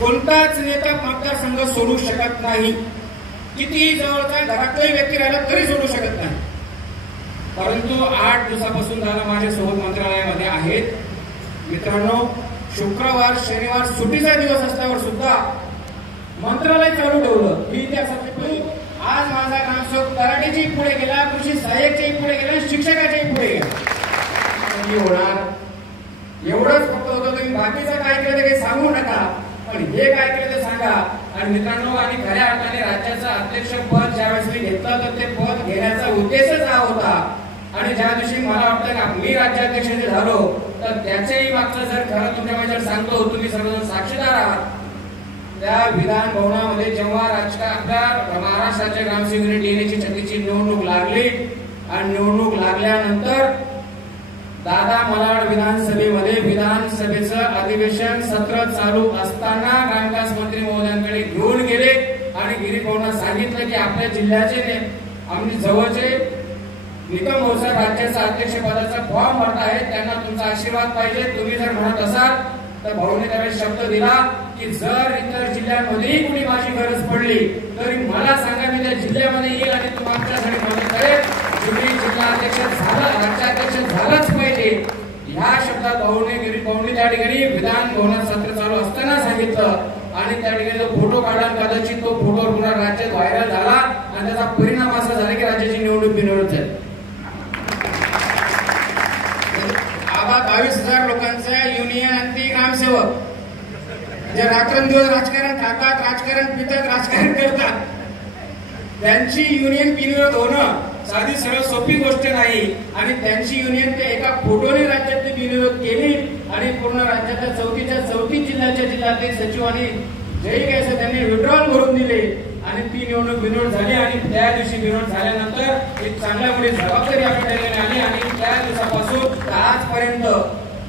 कोणताच नेता मतदारसंघ सोडू शकत नाही, कितीही जवळचा घरातलाही व्यक्ती राहिला तरी सोडू शकत नाही. परंतु 8 दिवसापासून दादा माझ्यासोबत मंत्रालयामध्ये आहेत. मित्रांनो, शुक्रवार शनिवार सुट्टीचा दिवस असल्यावर सुद्धा मंत्रालय चालू ठेवलं. मी त्यासाठी आज माझा ग्रामसेवक तलाठीची पुढे गेला, कृषी सहाय्यकच्याही पुढे गेला, शिक्षकाच्याही पुढे गेला. होणार एवढंच फक्त होतं. तुम्ही बाकीचं काय केलं ते काही सांगू नका, पण हे काय केलं ते सांगा. आणि मित्रांनो, आणि खऱ्या अर्थाने राज्याचं अध्यक्ष पद ज्यावेळेस मी घेतलं तर ते पद घेण्याचा उद्देशच हा होता. आणि ज्या दिवशी मला वाटतं का मी राज्याध्यक्ष झालो तर त्याच्याही मागचं जर खरं तुमच्या माझ्यावर सांगतो, तुम्ही सर्वजण साक्षीदार आहात. त्या विधान भवनामध्ये जेव्हा आपल्या महाराष्ट्राच्या ग्रामसेवक युनिट येण्याची छत्तीची निवडणूक लागली आणि निवडणूक लागल्यानंतर दादा malaड विधानसभेमध्ये विधानसभेचं अधिवेशन सत्र चालू असताना ग्रामविकास मंत्री महोदयांकडे घेऊन गेले आणि गिरीश भाऊंना सांगितलं की आपल्या जिल्ह्याचे आमचे जवळचे निकम भाऊसाहेब राज्याचा अध्यक्षपदाचा फॉर्म भरत आहेत, त्यांना तुमचा आशीर्वाद पाहिजे. तुम्ही जर म्हणत असाल तर भाऊने त्यावेळेस शब्द दिला की जर इतर जिल्ह्यांमध्येही कुणी माझी गरज पडली तरी मला सांगा, मी त्या जिल्ह्यामध्ये येईल आणि तुमच्यासाठी मदत करेल. तुम्ही जिल्हाध्यक्ष झाला, राज्याध्यक्ष झालाच पाहिजे. ह्या शब्दात गिरीश भाऊंनी त्या ठिकाणी विधान भवनात सत्र चालू असताना सांगितलं. आणि त्या ठिकाणी जो फोटो काढला, कदाचित तो फोटो पुन्हा राज्यात व्हायरल झाला आणि त्याचा परिणाम असा झाला की राज्याची निवडणूक बिनविरोध झाली. 22,000 लोकांचं युनियन आणि ते ग्रामसेवक जे रात्रंदिवस राजकारण खातात, राजकारण पितात, राजकारण करतात, त्यांची युनियन बिनविरोध होणं साधी सरळ सोपी गोष्ट नाही. आणि त्यांची युनियन ते एका फोटोने राज्यातली बिनविरोध केली आणि पूर्ण राज्याच्या 34 जिल्ह्याच्या जिल्हाध्यक्ष सचिवांनी जे काही असं त्यांनी विड्रॉल करून दिले आणि ती निवडणूक बिनविरोध झाली. आणि त्या दिवशी बिनविरोध झाल्यानंतर एक चांगल्या मोठी जबाबदारी आपल्याला आली आणि त्या दिवसापासून आजपर्यंत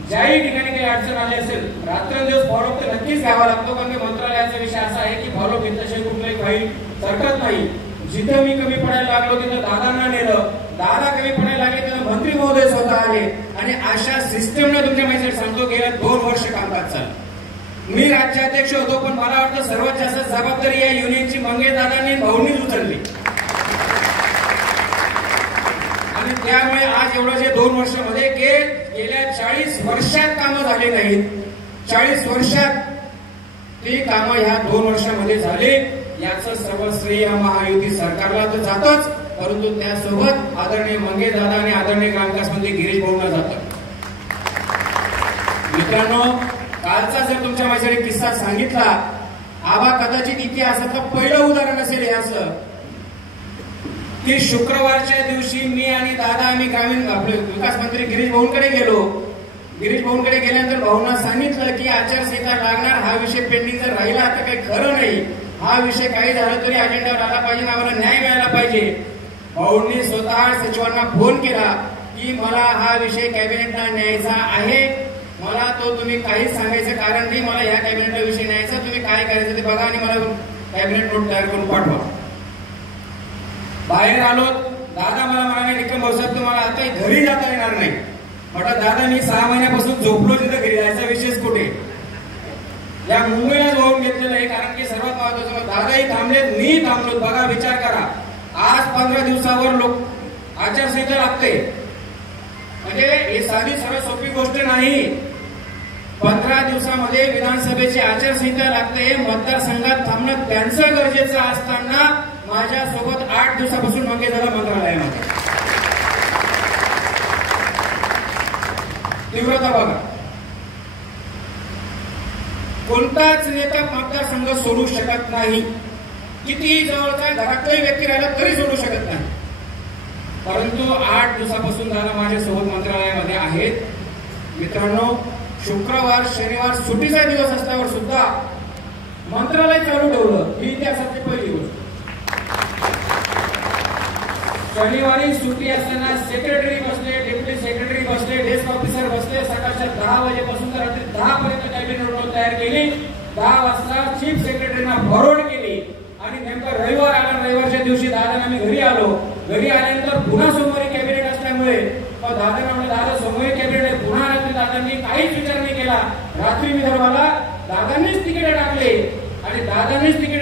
ज्याही ठिकाणी काही अडचण आली असेल रात्रंदिवस फॉलोअप तर नक्कीच घ्यावा लागतो. कारण मंत्रालयाचा विषय असा आहे की फॉलोअप घेतल्याशिवाय कुठलाही काही सरकत नाही. जिथं मी कमी पडायला लागलो तिथं दादांना नेलं, दादा कमी पडायला लागले तिथं मंत्री महोदय स्वतः आले. आणि अशा सिस्टमने तुमच्या माहिती सांगतो गेल्या 2 वर्ष कामकाज चाललं. मी राज्याध्यक्ष होतो, पण मला वाटतं सर्वात जास्त जबाबदारी या युनियनची मंगेश दादांनी भाऊंनीच उचलली. आणि त्यामुळे आज एवढं जे 2 वर्षामध्ये गेल्या 40 वर्षात कामं झाली नाहीत. 40 वर्षात ती कामं ह्या 2 वर्षामध्ये झाली. याचं सर्व श्रेय महायुती सरकारला तर जातच, परंतु त्यासोबत आदरणीय मंगेश दादा आणि आदरणीय ग्रामविकास मंत्री गिरीश भाऊंना जातं. मित्रांनो, कालचा जर तुमच्या माझ्याकडे किस्सा सांगितला, आबा कदाचित इतिहासातलं पहिलं उदाहरण असेल हे असं की शुक्रवारच्या दिवशी मी आणि दादा आम्ही ग्रामीण आपले विकास मंत्री गिरीश भाऊंकडे गेलो. गिरीश भाऊंकडे गेल्यानंतर भाऊंना सांगितलं की आचारसंहिता लागणार, हा विषय पेंडिंग जर राहिला तर काही खरं नाही, हा विषय काही झाला तरी अजेंडावर आला पाहिजे, आम्हाला न्याय मिळाला पाहिजे. भाऊंनी स्वतः सचिवांना फोन केला की मला हा विषय कॅबिनेटला न्यायचा आहे, मला तो तुम्ही काही सांगायचं कारण नाही, मला या कॅबिनेटला विषय न्यायचा, तुम्ही काय करायचं ते बघा आणि मला कॅबिनेट नोट तयार करून पाठवा. बाहेर आलो, दादा मला म्हणाले निकम भाऊसाहेब तुम्हाला आता घरी जाता येणार नाही. म्हटलं दादा मी 6 महिन्यापासून झोपलो, तिथं घरी जायचा विषयच कुठे. या मुंबईला जाऊन घेतलेलं आहे, कारण की सर्वात महत्वाचं दादाही थांबलेत, मी थांबलो. बघा विचार करा, आज 15 दिवसावर लोक आचारसंहिता लागते, म्हणजे हे साधी सरळ सोपी गोष्ट नाही. 15 दिवसामध्ये विधानसभेची आचारसंहिता लागते. मतदारसंघात थांबणं त्यांचं गरजेचं असताना माझ्यासोबत 8 दिवसापासून मंगेश दादा मंत्रालयामध्ये. तीव्रता बघा, कोणताच नेता मतदारसंघ सोडू शकत नाही, कितीही जवळचा घरातलाही व्यक्ती राहिला तरी सोडू शकत नाही. परंतु 8 दिवसापासून दादा माझ्यासोबत मंत्रालयामध्ये आहेत. मित्रांनो, शुक्रवार शनिवार सुट्टीचा दिवस असल्यावर सुद्धा मंत्रालय चालू ठेवलं. ही इतिहासातली पहिली गोष्ट. शनिवारी सुट्टी असताना सेक्रेटरी बसले, डेप्युटी सेक्रेटरी बसले, डेस्क ऑफिसर बसले. सकाळच्या 10 वाजेपासून तर रात्री 10 पर्यंत कॅबिनेट नोट तयार केली. 10 वाजता चीफ सेक्रेटरीना फॉरवर्ड केली आणि नेमकं रविवार आला. रविवारच्या दिवशी दादांना मी घरी आलो. घरी आल्यानंतर पुन्हा सोमवारी कॅबिनेट असल्यामुळे दादा म्हणलं दादा सोमवारी कॅबिनेट पुन्हा रात्री दादा दादांनी काहीच विचार नाही केला. रात्री विदर्भाला दादांनीच तिकीट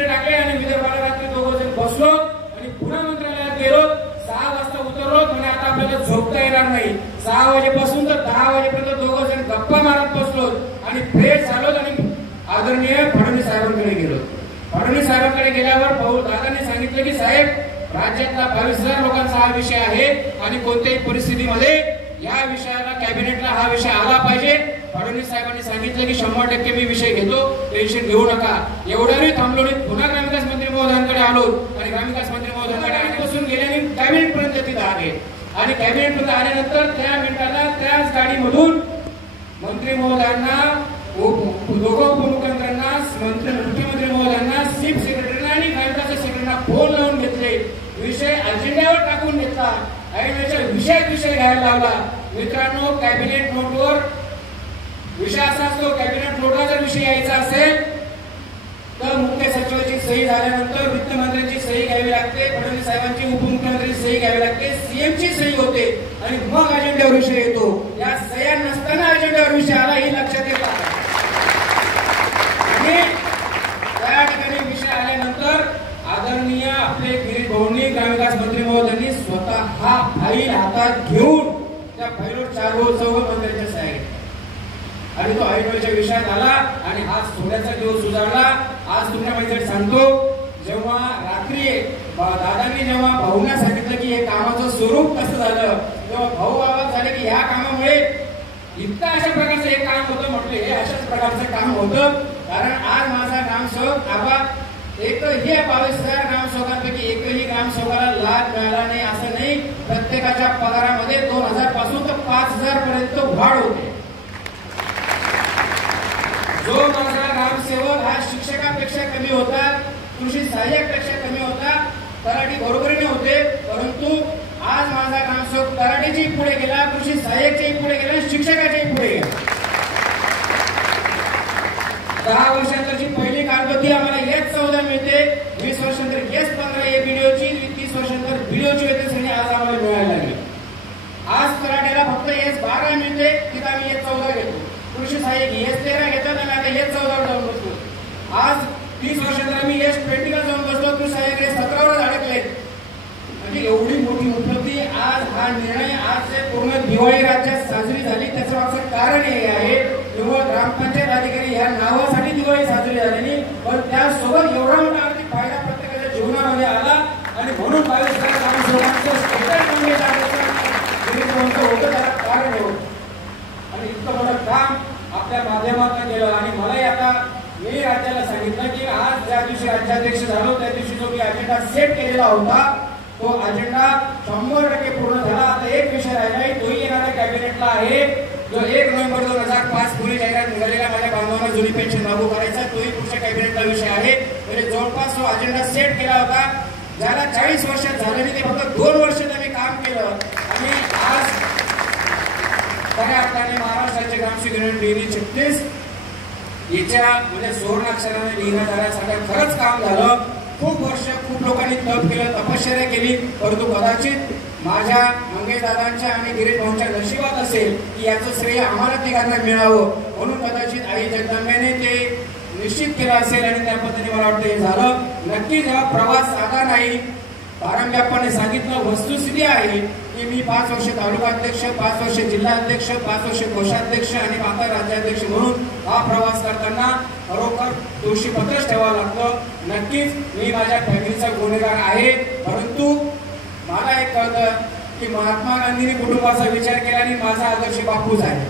टाकले आणि विदर्भाला रात्री दोघं जण बसलो आणि पुन्हा मंत्रालयात गेलो. 6 वाजता उतरलो. म्हणजे आता आपल्याला झोपता येणार नाही. 6 वाजेपासून तर 10 वाजेपर्यंत दोघं जण गप्पा मारत बसलो आणि फ्रेश झालो आणि आदरणीय फडणवीस साहेबांकडे गेलो. फडणवीस साहेबांकडे गेल्यावर दादांनी सांगितलं की साहेब, राज्यातला 22,000 लोकांचा हा विषय आहे आणि कोणत्याही परिस्थितीमध्ये या विषयाला कॅबिनेटला हा विषय आला पाहिजे. फडणवीस साहेबांनी सांगितलं की 100% मी विषय घेतो, टेन्शन घेऊ नका. एवढ्याही थांबलो नाही. पुन्हा ग्रामविकास मंत्री महोदयांकडे आलो आणि ग्रामविकास मंत्री महोदयांकडे आधीपासून गेल्याने कॅबिनेट पर्यंत तिथे आले आणि कॅबिनेट मध्ये आल्यानंतर त्या मिनिटाला त्याच गाडीमधून मंत्री महोदयांना, दोघं उपमुख्यमंत्र्यांना, मुख्यमंत्री महोदयांना, चीफ सेक्रेटरीना आणि ग्रामविकास सेक्रेटरीना फोन लावून घेतले. विषय अजेंड्यावर टाकून घेतला. विषय घ्यायला लावला. मित्रांनो, कॅबिनेट नोटवर विषय असा असतो, कॅबिनेट नोटला जर विषय यायचा असेल तर मुख्य सचिवाची सही झाल्यानंतर वित्तमंत्र्यांची सही घ्यावी लागते, फडणवीस साहेबांची, उपमुख्यमंत्र्यांची सही घ्यावी लागते, सीएमची सही होते आणि मग अजेंड्यावर विषय येतो. या सह्या नसताना अजेंड्यावर विषय आला हे लक्षात येतं. आणि त्या ठिकाणी विषय आल्यानंतर आदरणीय आपले गिरीश भाऊंनी, ग्रामविकास मंत्री महोदयांनी स्वतः हा फाईल हातात घेऊन त्या फाईलवर 4 मंत्र्यांच्या सह्या घेतल्या आणि तो ऐनवेळच्या विषयात आला आणि आज थोड्याचा दिवस उजाडला. आज तुमच्या माहिती सांगतो, जेव्हा रात्री दादांनी जेव्हा भाऊंना सांगितलं की हे कामाचं स्वरूप कसं झालं, तेव्हा भाऊ आवाज झाले की ह्या कामामुळे इतकं अशा प्रकारचं हे काम होतं. म्हटले हे अशाच प्रकारचं काम होतं, कारण आज माझा ग्रामसेवक आबा एकही 22,000 ग्रामसेवकांपैकी एकही ग्रामसेवकाला लाभ मिळाला नाही असं नाही. प्रत्येकाच्या पगारामध्ये 2,000 पासून तर 5,000 पर्यंत वाढ होते. जो माझा ग्रामसेवक हा शिक्षकापेक्षा कमी होता, कृषी सहाय्यकपेक्षा कमी होता, तलाठी बरोबरीने होते, परंतु आज माझा ग्रामसेवक तलाठीच्याही पुढे गेला, कृषी सहाय्यकच्याही पुढे गेला, शिक्षकाच्याही पुढे गेला. 10 वर्षांची पहिली कागदपत्री आम्हाला येस 14 मिळते, 20 वर्षांतर येस 15 एबीडीओची, 30 वर्षांतर बीडीओची वेतन श्रेणी आज आम्हाला मिळायला लागली. आज तलाठ्याला फक्त येस 12 मिळते, तिथं आम्ही येस 14 घेतो. कृषी सहाय्यक येस 13 घेतात आणि आता येस 14 जाऊन बसलो. आज 30 वर्षांतर आम्ही येस 20 ला जाऊन बसलो, कृषी सहाय्यक येस 17 अडकले. म्हणजे एवढी मोठी उपलब्धी. आज हा निर्णय आज जे पूर्ण दिवाळी राज्यात साजरी झाली त्याचं मागचं कारण हे आहे, किंवा ग्रामपंचायत अधिकारी या नावासाठी दिवाळी साजरी झालेली, पण त्यासोबत एवढा मोठा आर्थिक फायदा प्रत्येकाच्या जीवनामध्ये आला आणि म्हणून 22,000 ग्रामसेवकांचं होतं त्याला कारण होतं. आणि इतकं मोठं काम आपल्या माध्यमातून केलं. आणि मलाही आता मी राज्याला सांगितलं की आज ज्या दिवशी राज्याध्यक्ष झालो त्या दिवशी जो मी अजेंडा सेट केलेला होता तो अजेंडा 100% पूर्ण झाला. आता एक विषय राहिलाय, तोही येणाऱ्या कॅबिनेटला आहे, जो 1 नोव्हेंबर 2005 पूर्वी जाहिरात निघालेला माझ्या बांधवांना जुनी पेन्शन लागू करायचा, तोही पुढच्या कॅबिनेटला विषय आहे. म्हणजे जवळपास तो अजेंडा सेट केला होता, ज्याला 40 वर्षात झालेली ते फक्त 2 वर्षात आम्ही काम केलं. आणि आज खऱ्या अर्थाने महाराष्ट्राचे ग्रामसेवक डेअरी 36 याच्या म्हणजे सुवर्णाक्षराने लिहिण्यात आल्यासारखं खरंच काम झालं. खूप वर्ष खूप लोकांनी तप केलं, तपश्चर्या केली, परंतु कदाचित माझ्या मंगेश दादांच्या आणि गिरीश भाऊंच्या नशिबात असेल की याचं श्रेय आम्हाला तिघांना मिळावं, म्हणून कदाचित आई जगदंबेने ते निश्चित केलं असेल आणि त्या पद्धतीने मला वाटतं हे झालं. नक्की जेव्हा प्रवास साधा नाही, पारंब्यापणे सांगितलं, वस्तुस्थिती आहे की मी 5 वर्ष तालुका अध्यक्ष, 5 वर्ष जिल्हा अध्यक्ष, 5 वर्ष कोषाध्यक्ष आणि आता राज्याध्यक्ष म्हणून हा प्रवास करताना खरोखर दोषीपत्रच ठेवावं लागतं. नक्कीच मी माझ्या फॅमिलीचा गुन्हेगार आहे, परंतु मला एक कळतं की महात्मा गांधींनी कुटुंबाचा विचार केला आणि माझा आदर्श बापूच आहे.